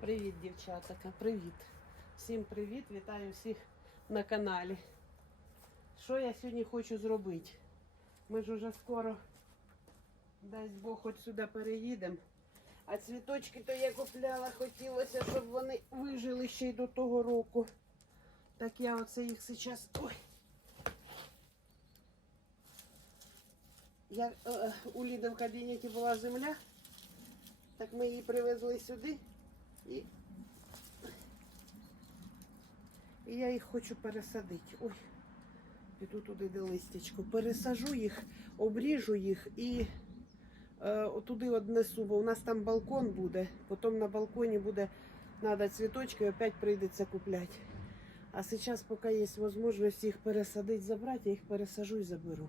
Привіт, дівчатка, привіт. Всім привіт, вітаю всіх на каналі. Що я сьогодні хочу зробити? Ми ж уже скоро, дасть Бог, хоч сюди переїдемо. А цвіточки то я купляла, хотілося, щоб вони вижили ще й до того року. Так я оце їх зараз. Ой. Я, е, у Ліди в кабінеті була земля, так ми її привезли сюди. І, і я їх хочу пересадити. Ой, піду туди, де листячко. Пересажу їх, обріжу їх і е, туди однесу, бо у нас там балкон буде. Потім на балконі буде треба цвіточки, опять прийдеться купляти. А зараз, поки є можливість їх пересадити, забрати, я їх пересажу і заберу.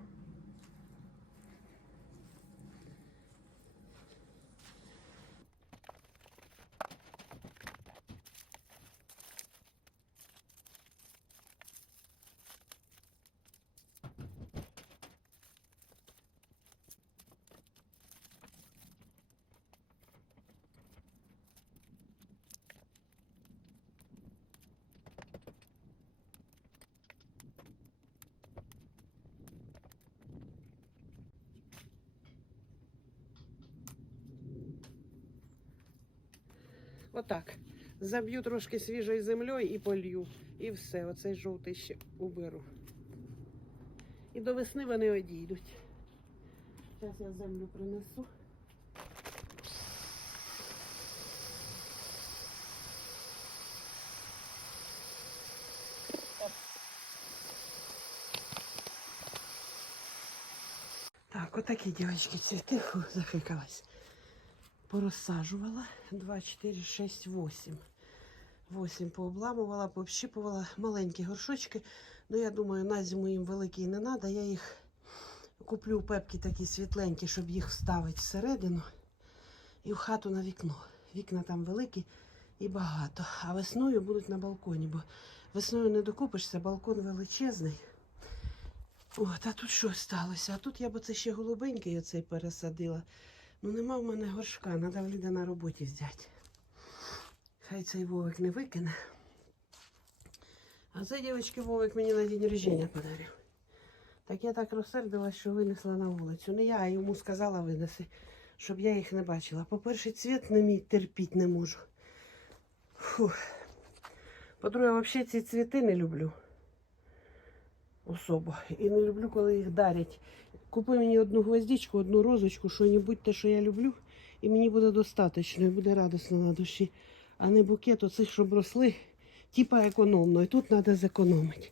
Отак. Заб'ю трошки свіжою землею і полью. І все, оцей жовтий ще уберу. І до весни вони одійдуть. Зараз я землю принесу. Так, отакі дівчатки цвіти, захикалась. Порозсаджувала 2, 4, 6, 8. 8 пообламувала, пообщипувала маленькі горшочки. Ну, я думаю, на зиму їм великі не треба. Я їх куплю пепки такі світленькі, щоб їх вставити всередину і в хату на вікно. Вікна там великі і багато. А весною будуть на балконі, бо весною не докупишся, балкон величезний. От, а тут що сталося? А тут я б оце ще голубенький оцей пересадила. Ну нема в мене горшка, треба Ліда на роботі взяти. Хай цей Вовик не викине. А це, дівчатки, Вовик мені на день рождення подарив. Так я так розсердилась, що винесла на вулицю. Не я, а йому сказала винеси, щоб я їх не бачила. По-перше, цвіт не мій терпіть не можу. По-друге, взагалі ці цвіти не люблю. Особо. І не люблю, коли їх дарять. Купи мені одну гвоздичку, одну розочку, що-небудь те, що я люблю, і мені буде достатньо, і буде радісно на душі. А не букет оцих, щоб росли, типа економно. І тут треба зекономити.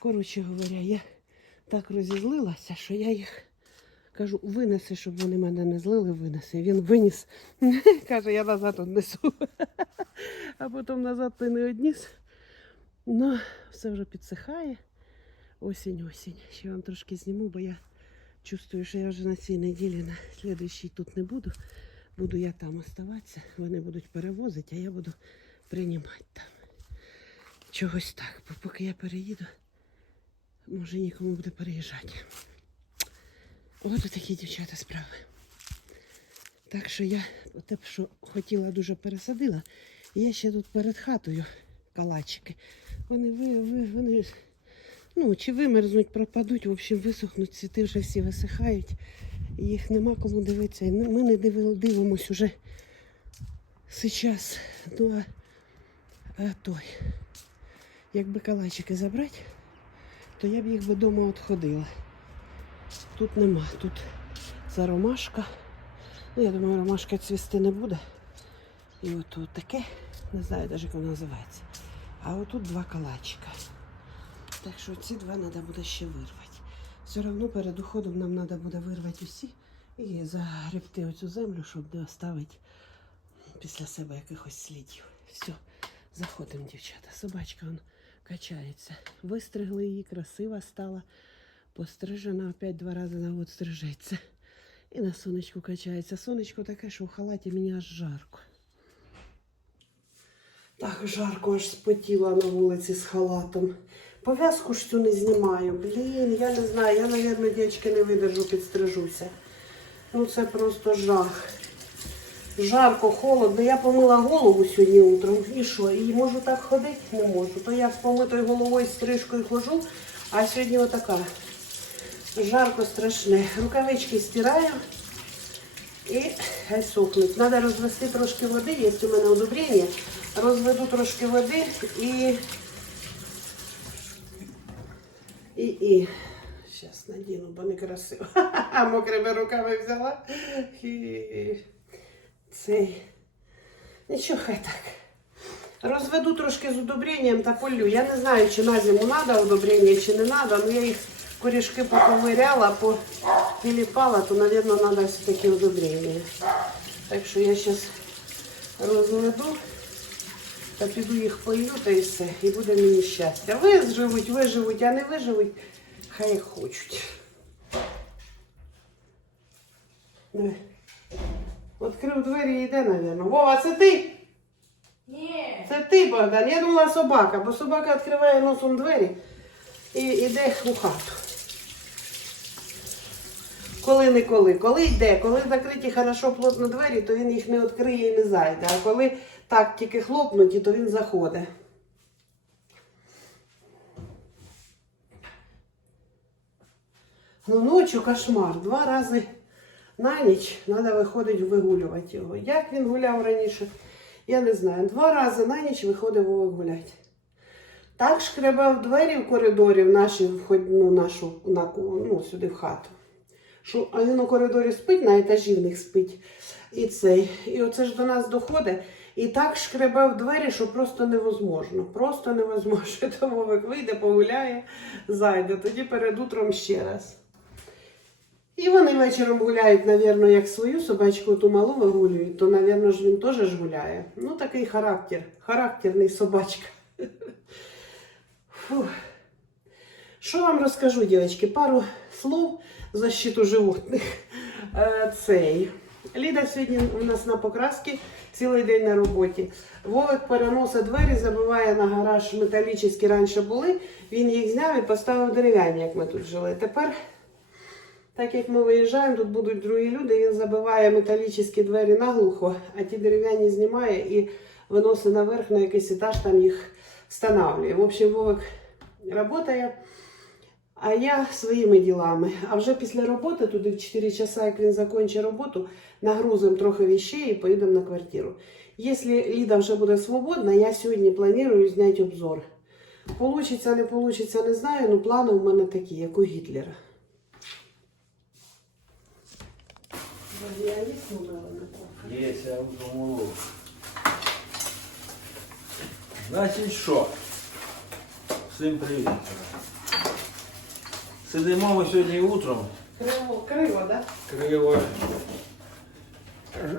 Коротше говоря, я так розізлилася, що я їх кажу, винеси, щоб вони мене не злили, винеси. Він виніс. Каже, я назад однесу. А потім назад ти не одніс. Ну, все вже підсихає. Осінь, осінь. Ще вам трошки зніму, бо я чувствую, що я вже на цій неділі, на слідуючій тут не буду. Буду я там оставатися. Вони будуть перевозити, а я буду приймати там. Чогось так. Бо поки я переїду, може нікому буде переїжджати. От такі дівчата справи. Так що я те, що хотіла, дуже пересадила. Я ще тут перед хатою калачики. Вони ви, ви, вони ну, чи вимерзнуть, пропадуть, в общем, висохнуть, цвіти вже всі висихають. Їх нема кому дивитися. Ми не диви- дивимось уже зараз. Ну, а, а той. Якби калачики забрати, то я б їх вдома відходила. Тут нема. Тут це ромашка. Ну, я думаю, ромашка цвісти не буде. І от таке, не знаю навіть, як воно називається. А отут два калачика. Так що ці два треба буде ще вирвати. Все одно перед уходом нам треба буде вирвати усі і загребти оцю землю, щоб не оставити після себе якихось слідів. Все, заходимо, дівчата. Собачка он качається. Вистригли її, красива стала. Пострижена, опять два рази на год стрижеться. І на сонечку качається. Сонечко таке, що в халаті мені аж жарко. Так жарко аж спотіла на вулиці з халатом. Пов'язку ж цю не знімаю. Блін, я не знаю. Я, мабуть, дівчатки, не видержу, підстрижуся. Ну це просто жах. жарко, холодно. Я помила голову сьогодні утром. І що? І можу так ходити? Не можу. То я з помитою головою стрижкою хожу, а сьогодні отака. Жарко страшне. Рукавички стираю і хай сохнуть. Треба розвести трошки води, є у мене одобрення. Розведу трошки води і. І, і. Зараз надіну, бо не красиво. Мокрими руками взяла. І... Цей. Нічого, хай так. Розведу трошки з удобренням та полю. Я не знаю, чи на зиму треба удобрення, чи не треба, але я їх корішки поковиряла, попіліпала, то, мабуть, треба все-таки удобрення. Так що я зараз розведу та піду їх полю та і все. І буде мені щастя. Виживуть, виживуть, а не виживуть, хай як хочуть. Відкрив двері і йде, мабуть. Вова, це ти? Ні. Це ти, Богдан. Я думала собака, бо собака відкриває носом двері і йде у хату. Коли не коли. Коли йде, коли закриті хорошо плотно двері, то він їх не відкриє і не зайде. А коли так тільки хлопнуті, то він заходить. Ну, ночі кошмар. Два рази на ніч треба виходить вигулювати його. Як він гуляв раніше, я не знаю. Два рази на ніч виходив гуляти. Так шкребав двері в коридорі в наші входну нашу на, ну, сюди в хату. Що, він у коридорі спить, на етажі в них спить. І цей. І оце ж до нас доходить. І так шкребав двері, що просто невозможно. Просто невозможно. То Вовик вийде, погуляє, зайде. Тоді перед утром ще раз. І вони вечором гуляють, напевно, як свою собачку ту малу вигулюють, то, напевно, ж він теж гуляє. Ну, такий характер, характерний собачка. Фух. Що вам розкажу, дівчатки? Пару слов в защиту животних. Е, Цей. Ліда сьогодні у нас на покрасці цілий день на роботі. Вовик переносить двері, забиває на гараж металічні раніше були. Він їх зняв і поставив дерев'яні, як ми тут жили. Тепер так як ми виїжджаємо, тут будуть другі люди, він забиває металічні двері наглухо, а ті дерев'яні знімає і виносить наверх на якийсь етаж, там їх встановлює. В общем, Вовик працює, а я своїми ділами. А вже після роботи, туди в 4 часа, як він закінчить роботу, нагрузимо трохи вещей і поїдемо на квартиру. Якщо Ліда вже буде свободна, я сьогодні планую зняти обзор. Получиться, не получиться, не знаю, але плани у мене такі, як у Гітлера. Є, я думаю. Значить що? Всім привіт. Сидимо ми сьогодні утром. Криво, криво, да? Криво.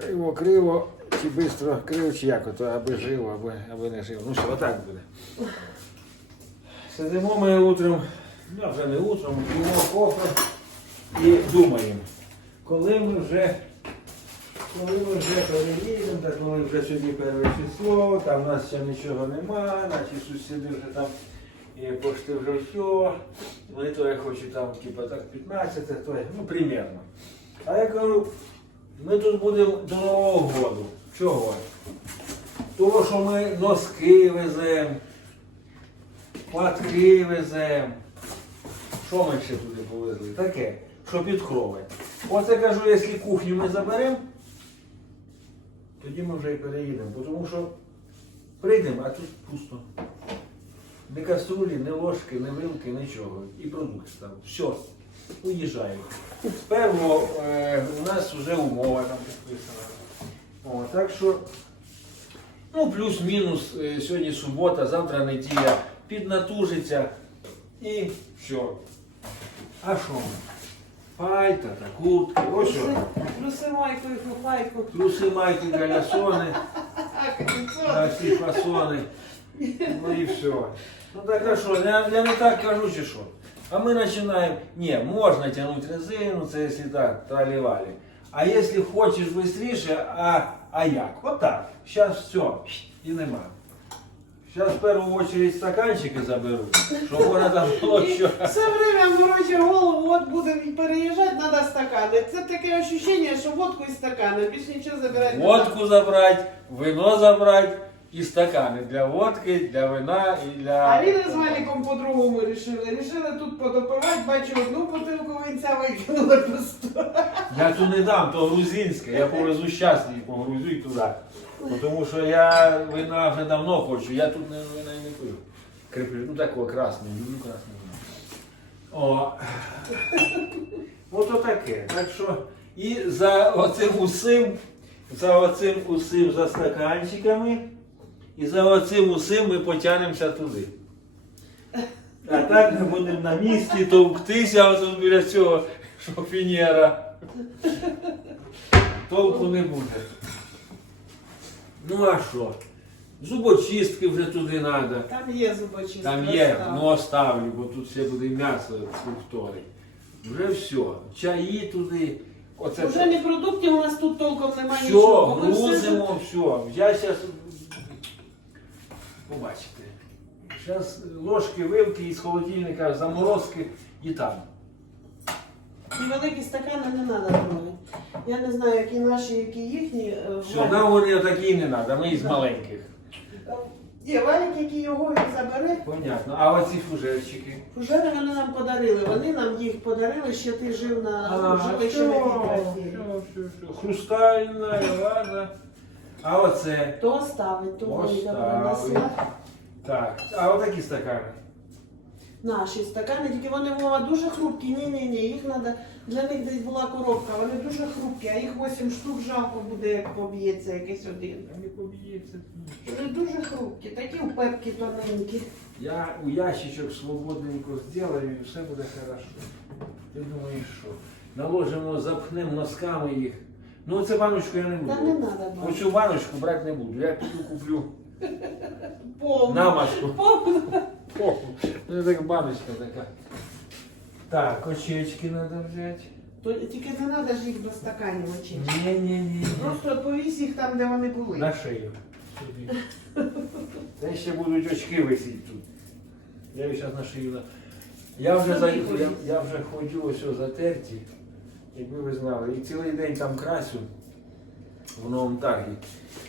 Криво, криво, чи бистро криво, чи як ото, аби живо, аби, аби не живо. Ну що, отак буде. Сидимо ми утром, ну вже не утром, п'ємо кофе і думаємо, коли ми вже коли ми вже переїдемо, так коли вже сьогодні перше число, там у нас ще нічого немає, наші сусіди вже там і пошти вже все. Вони то я хочу там, типа так 15, то ну примерно. А я кажу, ми тут будемо до Нового року. Чого? Того, що ми носки веземо, платки веземо. Що ми ще туди повезли? Таке, що під крови. Оце кажу, якщо кухню ми заберемо, тоді ми вже і переїдемо. Тому що прийдемо, а тут пусто. Ні каструлі, ні ложки, ні вилки, нічого. І продукти там. Все, уїжджаємо. Первого е, у нас вже умова там підписана. О, так що, ну, плюс-мінус, е, сьогодні субота, завтра неділя, піднатужиться і все. А що? Пальта та куртки, ось що. Труси майку і фуфайку. Труси, майки, галясони, на всі фасони. Ну і все. Ну так а що, я, я не так кажу, чи що. А ми починаємо, ні, можна тягнути резину, це якщо так, тралівалі. А якщо хочеш швидше, а, а як? Отак. Зараз все, і нема. Зараз в першу очередь стаканчики заберу, щоб вона там що. Все время мороче голову, от буде переїжджати, треба стакани. Це таке ощущення, що водку і стакани, більше нічого забирати. не треба. Водку забрати, вино забрати і стакани для водки, для вина і для. А він з Валіком по-другому рішили. Рішили тут подопивати, бачу одну бутилку винця викинули пусту. Я ту не дам, то грузинське, я повезу щастя і погрузю і туди. Бо Тому що я вина вже давно хочу, я тут не, вина і не пив. Креплю, ну такого красного, люблю красне вино. О. Ото таке. Так що і за оцим усим, за оцим усим за стаканчиками, і за оцим усим ми потягнемося туди. А так ми будемо на місці товктися біля цього шофінєра. Толку не буде. Ну а що? Зубочистки вже туди треба. Там є зубочистка. Там є, ну оставлю, бо тут ще буде м'ясо фруктове. Вже все. Чаї туди. Оце Вже не продуктів у нас тут толком немає все, нічого. Ми грузимо, все. Я зараз побачите. Зараз ложки, вилки із холодильника, заморозки і там. Великі стакани не треба брати. Я не знаю, які наші, які їхні. е, Валік- нам вони такі не треба, ми із маленьких. Е, Є Валік, який його він забере. Понятно. А оці фужерчики. Фужери вони нам подарили. Вони нам їх подарили, ще ти жив на жилищі на квартирі. Хрустальна, ладно. А оце. То ставить, то Валіка Поставить. Так, а отакі стакани. Наші стакани, тільки вони Вова дуже хрупкі. Ні, ні, ні, їх треба. Для них десь була коробка, вони дуже хрупкі, а їх 8 штук жалко буде, як поб'ється якийсь один. Не поб'ється. Вони дуже хрупкі, такі в пепки тоненькі. Я у ящичок свободненько зроблю і все буде хорошо. Ти думаєш, що? Наложимо, запхнемо носками їх. Ну це баночку я не буду. Та не треба бачити. Оцю баночку брати не буду. Я піду куплю Повно. намазку. Повно. Ну так баночка така. Так, очечки треба взяти. То тільки не треба ж їх до стаканів очистити. Ні, ні, ні. Просто повісь їх там, де вони були. На шию. Собі. Та ще будуть очки висіти тут. Я їх зараз на шию. на- Я вже, за... я, я вже ходжу ось о затерті, якби ви знали. І цілий день там красю в новому таргі.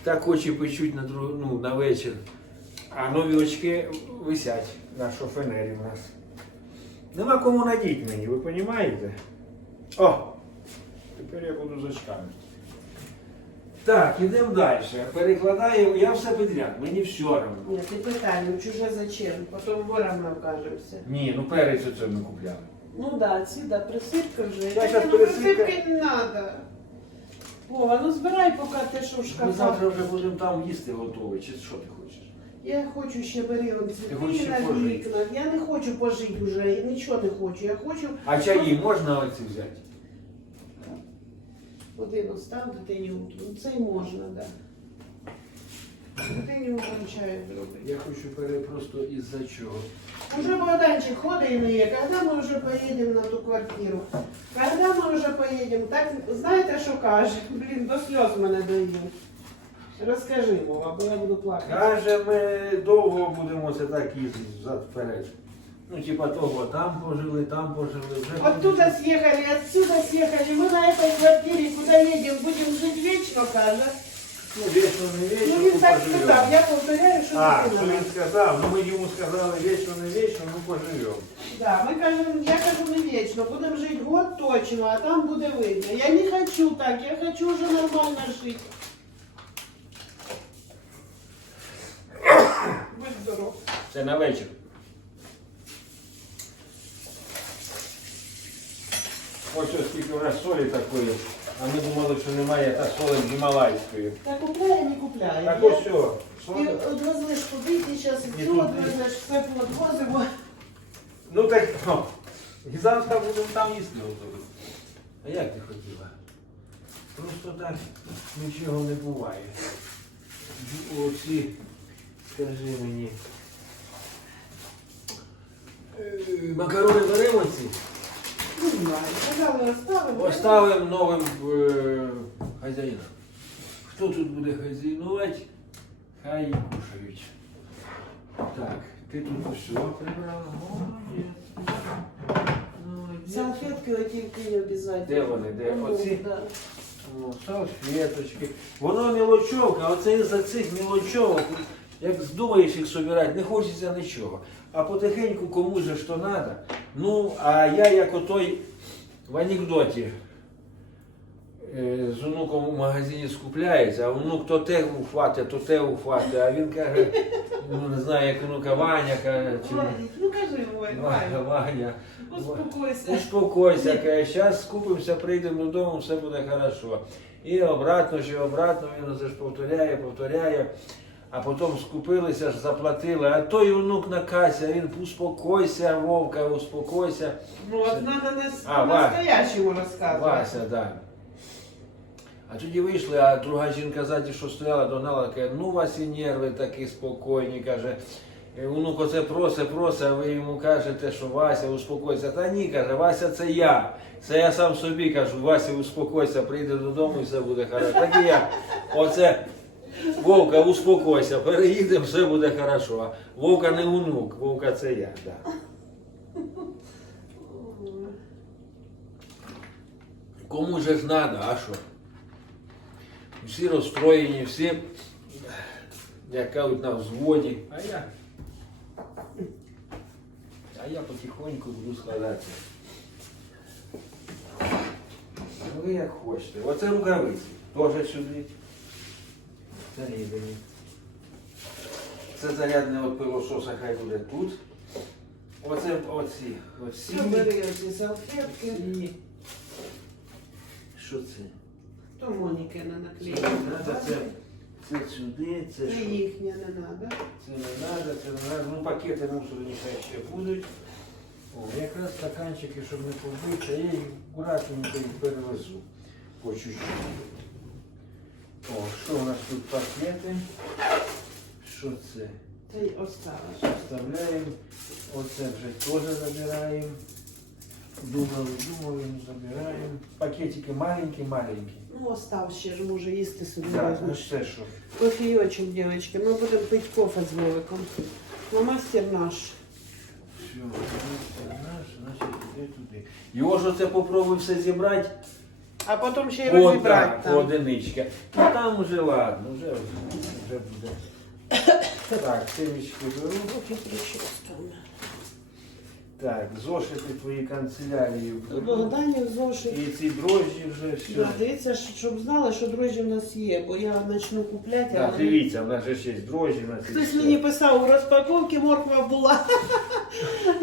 Так очі печуть на, друг... ну, на вечір. А нові очки висять на шофенері в нас. Нема кому надіть мені, ви розумієте? О! Тепер я буду з очками. Так, ідемо далі. Перекладаємо, я все підряд, мені все одно. Ні, ти питай, ну чуже зачем? Потім ворам навкажемося. Ні, ну перець оце ми купляли. Ну да, ці, да, присипка вже. Я щас ну, пересипка. присипки не треба. Вова, ну збирай поки те, що в Ми шкафах. завтра вже будемо там їсти готовий, чи що ти хочеш? Я хочу ще бери он хочеш цвіти ще на пожити? вікнах. Я не хочу пожити вже, я нічого не хочу. Я хочу А чаї можна оці взяти? один остав дитині утром. Цей можна, так. Да. Дитині утром чаю зробити. Я хочу пере просто із-за чого. Уже Богданчик ходит и мне, когда мы уже поедем на ту квартиру? Когда мы уже поедем? Так, знаєте, що каже? Блін, до сльоз мене доїв. Розкажи, мова, бо я буду плакати. Каже, ми довго будемо це так їздити взад вперед. Ну, типа того, там пожили, там пожили, вже. Оттуда съехали, отсюда съехали. Мы на этой квартире куда едем? Будем жить вечно, каже. Ну, вічно не Ну вічно, він так сказав, я повторяю, що А, що він сказав, ну ми йому сказали вічно не вічно, ну поживемо. Да, ми кажемо, я кажу не вечно, будемо жити год точно, а там буде видно. Я не хочу так, я хочу вже нормально жити. Будь здоров. Це на вечір. Ось ось скільки у нас солі такої, а ми думали, що немає та соли гімалайської. Та купляє, не купляє. Так ось що, І солі. одвезли ж туди, зараз І і цю туди. одвезеш, все подвозимо. Ну так, о, і завтра будемо там їсти готувати. А як ти хотіла? Просто так нічого не буває. Оці, скажи мені. е, Макарони беремо ці? Не знаю, казали, оставимо. Оставимо новим е, хазяїном. Хто тут буде хазяйнувати, хай і кушають. Так, ти тут все прибрала. Молодець. Молодець. Салфетки оті обов'язково. Де вони? Де? Оці? да. О, салфеточки. Воно мілочовка, оце із-за цих мілочовок, як здумаєш їх собирати, не хочеться нічого. А потихеньку комусь же що треба. Ну, а я як отой в анекдоті. е, З онуком у магазині скупляється, а онук то те ухватить, то те ухватить, а він каже, ну не знаю, як онука Ваня каже, чи Ну кажи, Ваня, Ваня, Ваня. успокойся. Успокойся, каже, зараз скупимося, прийдемо додому, все буде хорошо. І обратно, ще обратно, він це ж повторяє, повторяє. А потім скупилися, ж заплатили. А той онук на касі, а він успокойся, Вовка, успокойся. Ну, от треба А, Ваня. настоящему розказувати. Вася, да. А тоді вийшли, а друга жінка ззаді, що стояла, догнала, каже, ну у вас і нерви такі спокійні, каже. «Е, Онук оце просить, просить, а ви йому кажете, що Вася, успокойся. Та ні, каже, Вася це я. Це я сам собі кажу, Вася, успокойся, прийде додому і все буде хорошо. Так і я. Оце Вовка, успокойся, переїдемо, все буде хорошо. Вовка не онук, Вовка це я. Да. Кому же ж надо, а що? Всі розстроєні, всі, як кажуть, на взводі. А я. А я потихоньку буду складатися. Ви як хочете. Оце рукавиці. Теж сюди. Зарізані. Це зарядне від пилососа хай буде тут. Оце оці. Оці. Що бери оці салфетки? І... Що це? То Моніки не наклеїть. Надо це, це сюди, це Це що? їхня не треба. Це не треба, це не треба. Ну пакети мусорні хай ще будуть. О, якраз стаканчики, щоб не побити, а я їх акуратненько їх перевезу. По чуть-чуть. О, що у нас тут пакети? Що це? Це й оставиш. Вставляємо. Оце вже теж забираємо. Думали, думали, ну, забираємо. Пакетики маленькі-маленькі. Ну, остав ще ж, може, їсти собі Так, ну ще що? Кофійочок, дівчатки, ми будемо пити кофе з Вовиком. Ну, мастер наш. Все, це наш, значить іде туди. Його ж оце попробуй все зібрати. А потім ще й розібрати так, по там. одинички. Ну там уже ладно, вже, вже буде. Так, семечки беру. Поки прическа у мене. Так, зошити твої канцелярії беру. Богданів зошит. І ці дрожжі вже все. Дивіться, щоб знали, що дрожжі в нас є, бо я почну купляти, а Так, вони... дивіться, в нас же ще є дрожжі. в нас Хтось мені писав, у розпаковці морква була.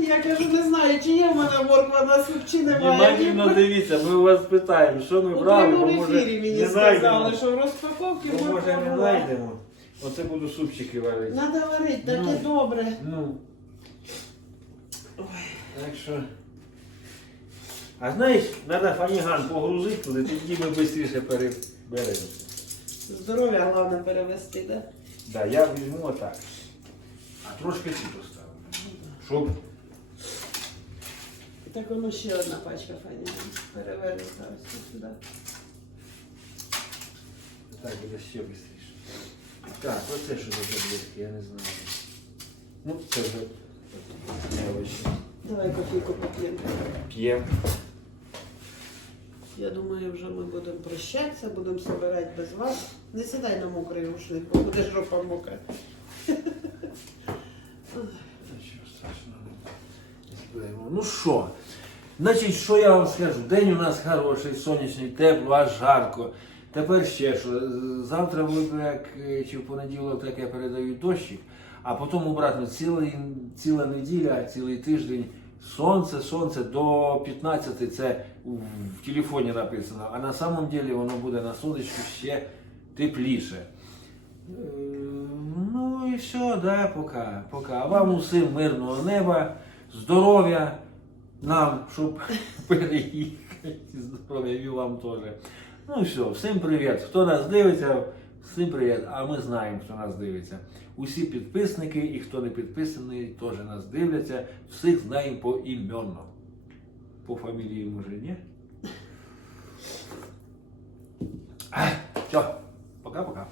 Я кажу, не знаю, чи є в мене морква на суп, чи немає. Внимательно дивіться, ми у вас питаємо, що ми брали, бо прямому може ефірі мені сказали, що в розпаковці морква може не була. знайдемо. Оце буду супчики варити. Надо варити, таке Ну. добре. Ну. Так що. А знаєш, треба фаніган погрузити туди, тоді ми швидше переберемося. Здоров'я головне перевести, да? Да, я візьму отак. А трошки ці поставлю. Щоб. Так воно ще одна пачка фані. Перевернута ось сюди. Так буде ще швидше. Так, оце що за таблетки, я не знаю. Ну, це вже. Давай кофійку поп'ємо. П'ємо. Я думаю, вже ми будемо прощатися, будемо збирати без вас. Не сідай на мокрий рушник, бо буде жопа мокра. Ну що? Значить, що я вам скажу? День у нас хороший, сонячний, тепло, аж жарко. Тепер ще що. Завтра вийде, як е, чи в понеділок, так я передаю дощик, а потім обратно цілий, ціла неділя, цілий тиждень. Сонце, сонце до 15 це в телефоні написано, а на самом деле воно буде на сонечку ще тепліше. Е, Ну і все, да, пока, пока. Вам усім мирного неба, здоров'я нам, щоб переїхати. Здоров'я і вам теж. Ну і все, всім привіт. Хто нас дивиться, всім привіт. А ми знаємо, хто нас дивиться. Усі підписники і хто не підписаний, теж нас дивляться. Всіх знаємо поіменно. По фамілії може, ні? Все, пока-пока.